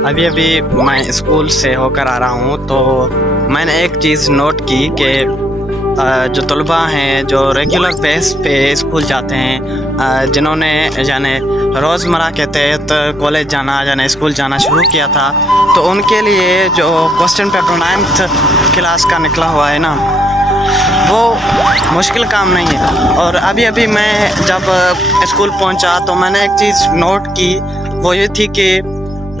अभी अभी मैं स्कूल से होकर आ रहा हूँ तो मैंने एक चीज़ नोट की कि जो तलबा हैं जो रेगुलर बेस पे स्कूल जाते हैं, जिन्होंने यानी रोज़मर्रा के तहत कॉलेज जाना यानी स्कूल जाना शुरू किया था, तो उनके लिए जो क्वेश्चन पेपर 9th क्लास का निकला हुआ है ना, वो मुश्किल काम नहीं है। और अभी अभी मैं जब स्कूल पहुंचा तो मैंने एक चीज़ नोट की, वो ये थी कि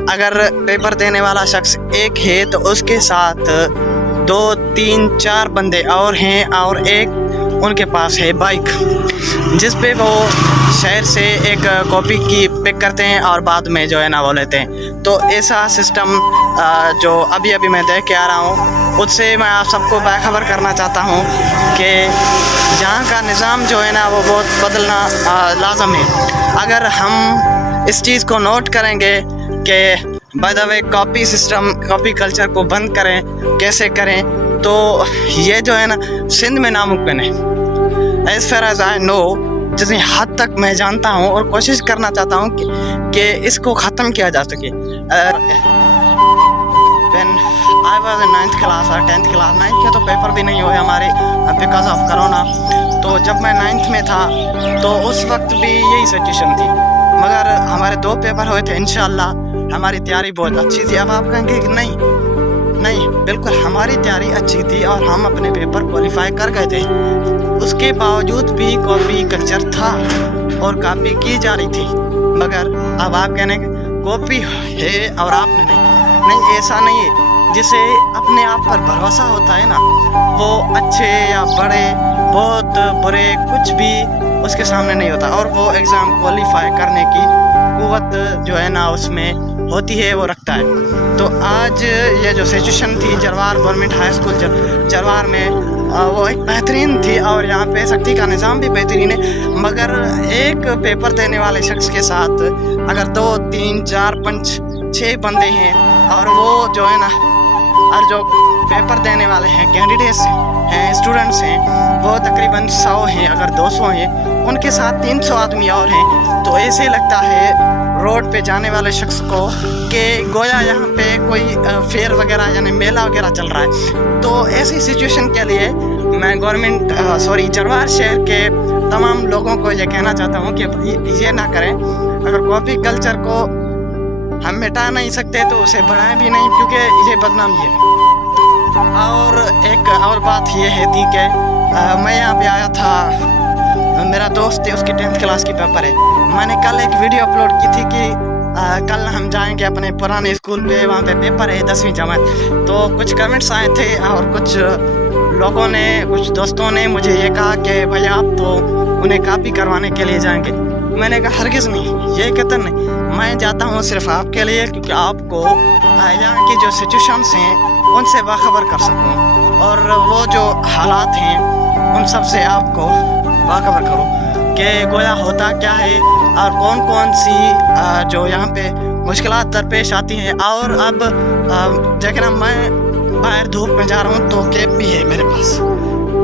अगर पेपर देने वाला शख्स एक है तो उसके साथ 2, 3, 4 बंदे और हैं और एक उनके पास है बाइक, जिस पे वो शहर से एक कॉपी की पिक करते हैं और बाद में जो है ना वो लेते हैं। तो ऐसा सिस्टम जो अभी अभी मैं देख के आ रहा हूँ, उससे मैं आप सबको बाखबर करना चाहता हूँ कि यहाँ का निज़ाम जो है ना वो बहुत बदलना लाजम है। अगर हम इस चीज़ को नोट करेंगे कि by the way copy system, copy culture को बंद करें, कैसे करें, तो ये जो है ना सिंध में नामुमकिन है। As far as I know, जितनी हद तक मैं जानता हूँ और कोशिश करना चाहता हूँ कि इसको ख़त्म किया जा सके। When I was in 9th class और 10th क्लास, 9th के तो पेपर भी नहीं हुए हमारे बिकॉज ऑफ करोना। तो जब मैं 9th में था तो उस वक्त भी यही सिचुएशन थी, मगर हमारे 2 पेपर हुए थे। इंशाअल्लाह हमारी तैयारी बहुत अच्छी थी। अब आप कहेंगे कि नहीं, बिल्कुल हमारी तैयारी अच्छी थी और हम अपने पेपर क्वालिफाई कर गए थे। उसके बावजूद भी कॉपी कल्चर था और कॉपी की जा रही थी। मगर अब आप कहने कॉपी है और आपने नहीं, ऐसा नहीं है। जिसे अपने आप पर भरोसा होता है ना, वो अच्छे या बड़े, बहुत बुरे, कुछ भी उसके सामने नहीं होता और वो एग्ज़ाम क्वालिफाई करने की कुव्वत जो है ना उसमें होती है, वो रखता है। तो आज ये जो सिचुएशन थी जरवार गवर्नमेंट हाई स्कूल जरवार में, वो एक बेहतरीन थी और यहाँ पे सख्ती का निज़ाम भी बेहतरीन है। मगर एक पेपर देने वाले शख्स के साथ अगर 2, 3, 4, 5, 6 बंदे हैं और वो जो है ना, और जो पेपर देने वाले हैं कैंडिडेट्स हैं, स्टूडेंट्स हैं, वो तकरीबन 100 हैं, अगर 200 हैं, उनके साथ 300 आदमी और हैं, तो ऐसे लगता है रोड पे जाने वाले शख्स को कि गोया यहाँ पे कोई फेयर वगैरह यानी मेला वगैरह चल रहा है। तो ऐसी सिचुएशन के लिए मैं जरवार शहर के तमाम लोगों को ये कहना चाहता हूँ कि ये ना करें। अगर कॉपी कल्चर को हम मिटा नहीं सकते तो उसे बढ़ाएं भी नहीं, क्योंकि ये बदनामी है। और एक और बात ये है थी कि मैं यहाँ पे आया था, मेरा दोस्त है, उसकी 10th क्लास की पेपर है। मैंने कल एक वीडियो अपलोड की थी कि कल हम जाएंगे अपने पुराने स्कूल पे, वहाँ पे पेपर है 10वीं जमात। तो कुछ कमेंट्स आए थे और कुछ लोगों ने, कुछ दोस्तों ने मुझे ये कहा कि भाई आप तो उन्हें कॉपी करवाने के लिए जाएंगे। मैंने कहा हरगिज़ नहीं, ये कहते नहीं, मैं जाता हूँ सिर्फ आपके लिए, क्योंकि आपको यहाँ की जो सिचुएशंस हैं उनसे बाखबर कर सकूँ और वो जो हालात हैं उन सब से आपको बाखबर करूँ कि गोया होता क्या है और कौन कौन सी जो यहाँ पे मुश्किलात दरपेश आती हैं। और अब देखना, मैं बाहर धूप में जा रहा हूँ तो कैप भी है मेरे पास,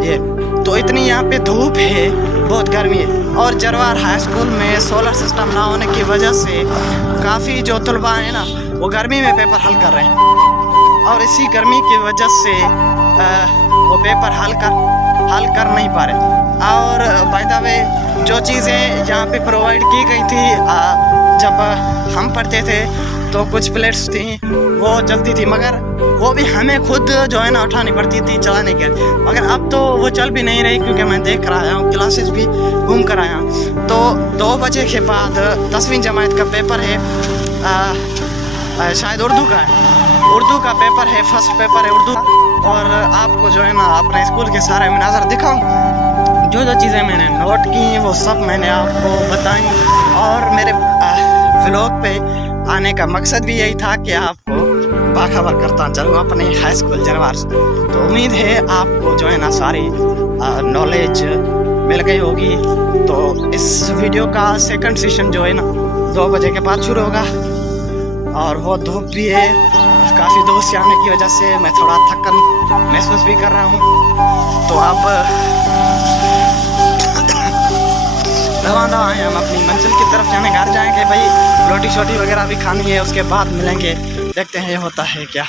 ये तो इतनी यहाँ पे धूप है, बहुत गर्मी है। और जरवार हाई स्कूल में सोलर सिस्टम ना होने की वजह से काफ़ी जो तलबा हैं ना वो गर्मी में पेपर हल कर रहे हैं और इसी गर्मी की वजह से वो पेपर हल कर नहीं पा रहे। और बाय द वे जो चीज़ें यहाँ पे प्रोवाइड की गई थी जब हम पढ़ते थे तो कुछ प्लेट्स थी वो चलती थी, मगर वो भी हमें खुद जो है ना उठानी पड़ती थी चलाने के। मगर अब तो वो चल भी नहीं रही, क्योंकि मैं देख कर आया हूँ, क्लासेस भी घूम कर आया हूँ। तो 2 बजे के बाद 10वीं जमात का पेपर है, शायद उर्दू का है, उर्दू का पेपर है, फर्स्ट पेपर है उर्दू। और आपको जो है ना अपने स्कूल के सारे मनाज़र दिखाऊँ, जो चीज़ें मैंने नोट की वो सब मैंने आपको बताई। और मेरे व्लॉग पे आने का मकसद भी यही था कि आपको बाखबर करता चलूँ अपने हाई स्कूल जरवार से। तो उम्मीद है आपको जो है ना सारी नॉलेज मिल गई होगी। तो इस वीडियो का सेकंड सेशन जो है ना 2 बजे के बाद शुरू होगा और वो धूप भी है, काफ़ी दूर से आने की वजह से मैं थोड़ा थकन महसूस भी कर रहा हूँ। तो अब रवाना हैं हम अपनी मंजिल की तरफ जाने, घर जाएंगे भाई, रोटी शोटी वगैरह भी खानी है, उसके बाद मिलेंगे دیکھتے ہیں یہ ہوتا ہے کیا.